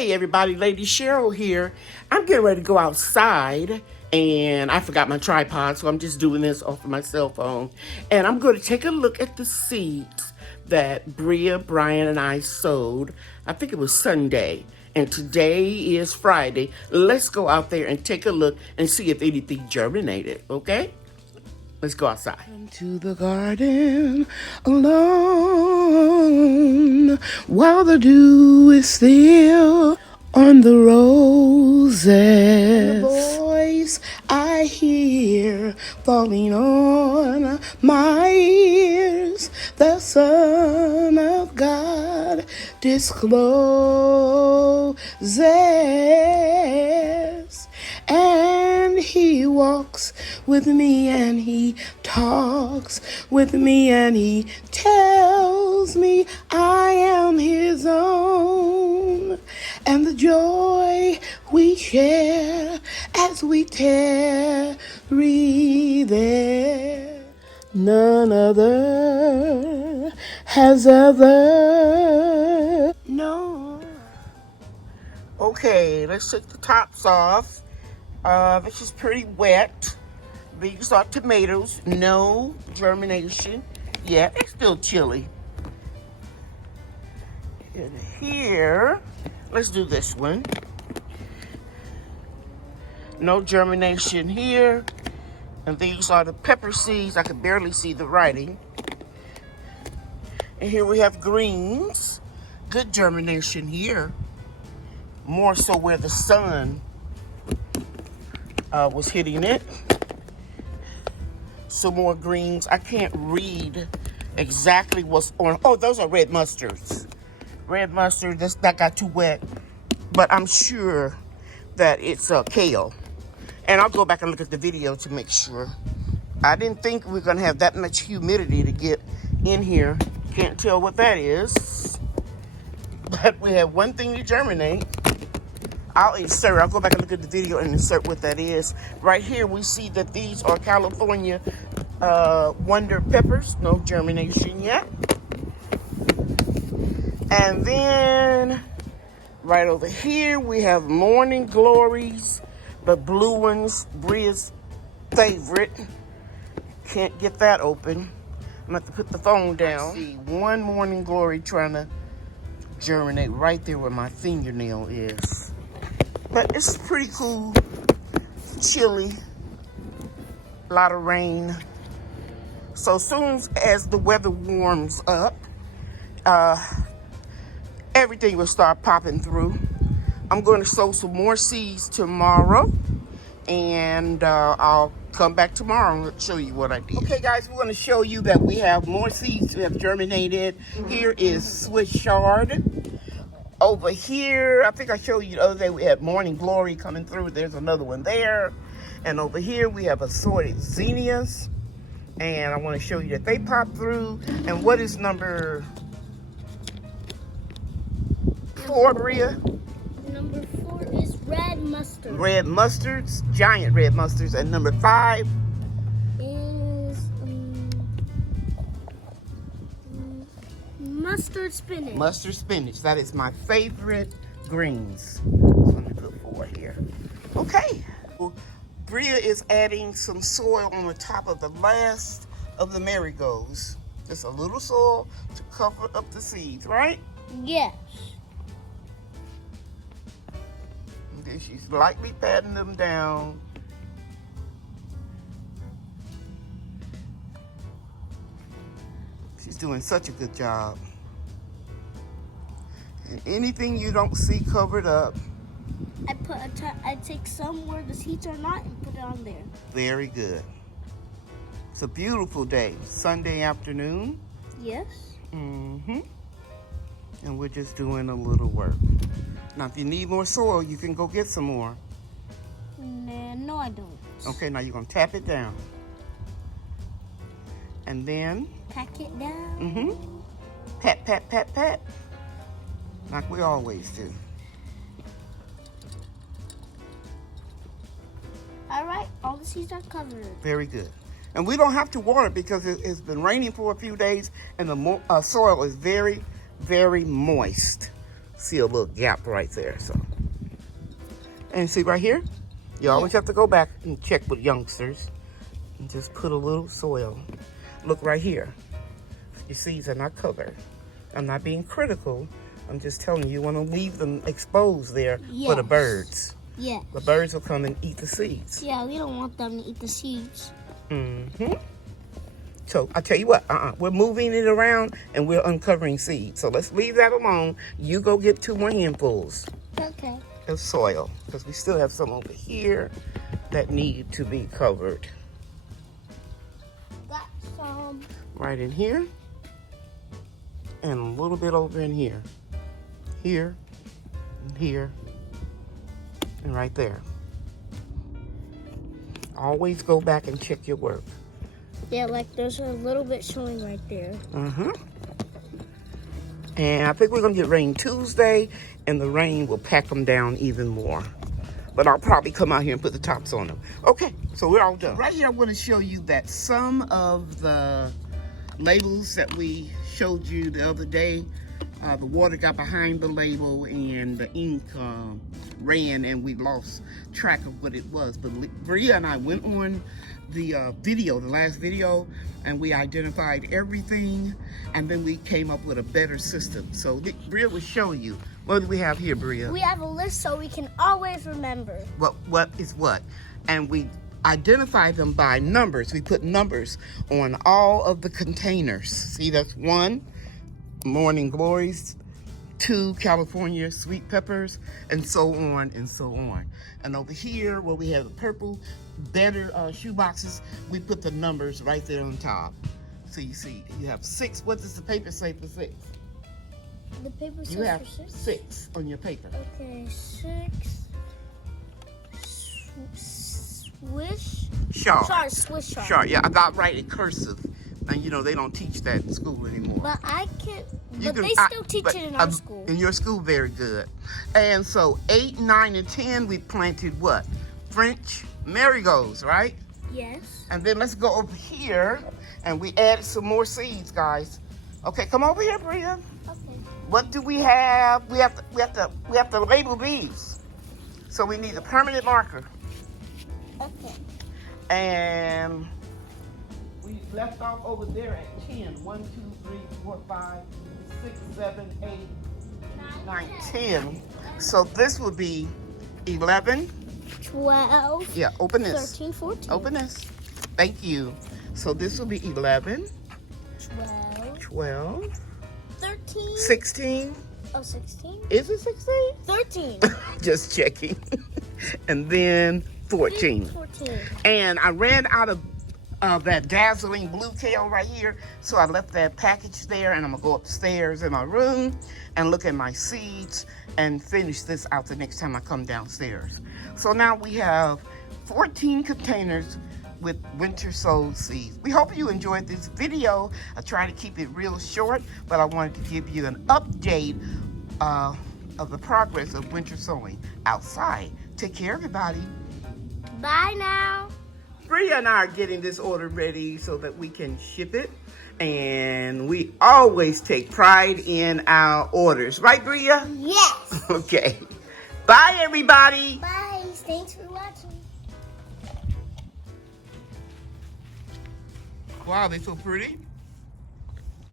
Hey everybody, Lady Cheryl here. I'm getting ready to go outside and I forgot my tripod, so I'm just doing this off of my cell phone. And I'm going to take a look at the seeds that Bria, Brian, and I sowed. I think it was Sunday. And today is Friday. Let's go out there and take a look and see if anything germinated, okay? Let's go outside. Into the garden alone while the dew is still on the roses. The voice I hear falling on my ears, the Son of God discloses. And he walks with me and he talks with me and he tells me I am his own. And the joy we share as we tarry there, none other has ever known. Okay, let's take the tops off. This is pretty wet. These are tomatoes. No germination yet. It's still chilly. And here, let's do this one. No germination here. And these are the pepper seeds. I can barely see the writing. And here we have greens. Good germination here. More so where the sun was hitting it. Some more greens. I can't read exactly what's on. Oh, those are red mustards. Red mustard, that got too wet. But I'm sure that it's kale. And I'll go back and look at the video to make sure. I didn't think we were gonna have that much humidity to get in here. Can't tell what that is. But we have one thing to germinate. I'll go back and look at the video and insert what that is. Right here, we see that these are California Wonder Peppers. No germination yet. And then, right over here, we have Morning Glories, the blue ones, Bria's favorite. Can't get that open. I'm going to have to put the phone down. I see one Morning Glory trying to germinate right there where my fingernail is. But it's pretty cool, chilly, a lot of rain. So soon as the weather warms up, everything will start popping through. I'm going to sow some more seeds tomorrow, and I'll come back tomorrow and show you what I did. Okay guys, we're going to show you that we have more seeds that have germinated. Here is Swiss chard. Over here, I think I showed you the other day, we had Morning Glory coming through. There's another one there. And over here, we have assorted zinnias. And I want to show you that they pop through. And what is number 4, Bria? Number 4 is red mustard. Red mustards, giant red mustards. And number 5 is mustard spinach. Mustard spinach. That is my favorite greens. So let me put 4 here. Okay. Well, Bria is adding some soil on the top of the last of the marigolds. Just a little soil to cover up the seeds, right? Yes. And then she's lightly patting them down. She's doing such a good job. And anything you don't see covered up, I take some where the seeds are not and put it on there. very good. It's a beautiful day, Sunday afternoon. Yes. And we're just doing a little work. Now, if you need more soil, you can go get some more. No, I don't. Okay, now you're gonna tap it down. And then, Pack it down. pat, pat, pat, pat. Like we always do. All right, all the seeds are covered. Very good. And we don't have to water because it's been raining for a few days and the soil is very, very moist. see a little gap right there. So, and see right here, you always have to go back and check with youngsters and just put a little soil. Look right here. Your seeds are not covered. I'm not being critical. I'm just telling you, you want to leave them exposed there for the birds. Yeah. The birds will come and eat the seeds. Yeah, we don't want them to eat the seeds. Mm-hmm. So I tell you what, we're moving it around and we're uncovering seeds. So let's leave that alone. You go get 2 more handfuls Okay. of soil because we still have some over here that need to be covered. Got some. Right in here and a little bit over in here. Here and here and right there. Always go back and check your work. Yeah, like there's a little bit showing right there. Mm-hmm. And I think we're going to get rain Tuesday, and the rain will pack them down even more. But I'll probably come out here and put the tops on them. Okay, so we're all done. Right here, I want to show you that some of the labels that we showed you the other day, the water got behind the label and the ink ran and we lost track of what it was. But Bria and I went on the last video, and we identified everything, and then we came up with a better system. So Bria will show you. What do we have here, Bria? We have a list so we can always remember. What is what? And we identify them by numbers. We put numbers on all of the containers. See, that's 1, Morning Glories, 2, California Sweet Peppers, and so on and so on. And over here, where we have the purple, better shoe boxes, we put the numbers right there on top. So you see, you have 6. What does the paper say for 6? The paper says You have for 6? 6 on your paper. Okay, 6. Swish. SHARE. Sorry, swish SHARE. SHARE. Yeah, I got right in cursive. And you know, they don't teach that in school anymore. But I can. You But can- they still teach but, it in our school. In your school, very good. And so 8, 9, and 10, we planted what? French marigolds, right? Yes. And then let's go over here, and we added some more seeds, guys. Okay, come over here, Bria. Okay. What do we have? We have to label these. So we need a permanent marker. Okay. And we left off over there at 10. 1, 2, 3, 4, 5, 6, 7, 8, 9, 10. So this would be 11. 12. Yeah, open this. 13, 14. Open this. Thank you. So this will be 11, 12. 12, 13. 16. Oh, 16. Is it 16? 13. Just checking. And then 14. 14. And I ran out of that dazzling blue kale right here, so I left that package there, and I'm gonna go upstairs in my room and look at my seeds and finish this out the next time I come downstairs. So now we have 14 containers with winter sold seeds. We hope you enjoyed this video. I try to keep it real short, but I wanted to give you an update of the progress of winter sowing outside. Take care, everybody. Bye now. Bria and I are getting this order ready so that we can ship it. And we always take pride in our orders. Right, Bria? Yes. Okay. Bye, everybody. Bye. Thanks for watching. Wow, they're so pretty.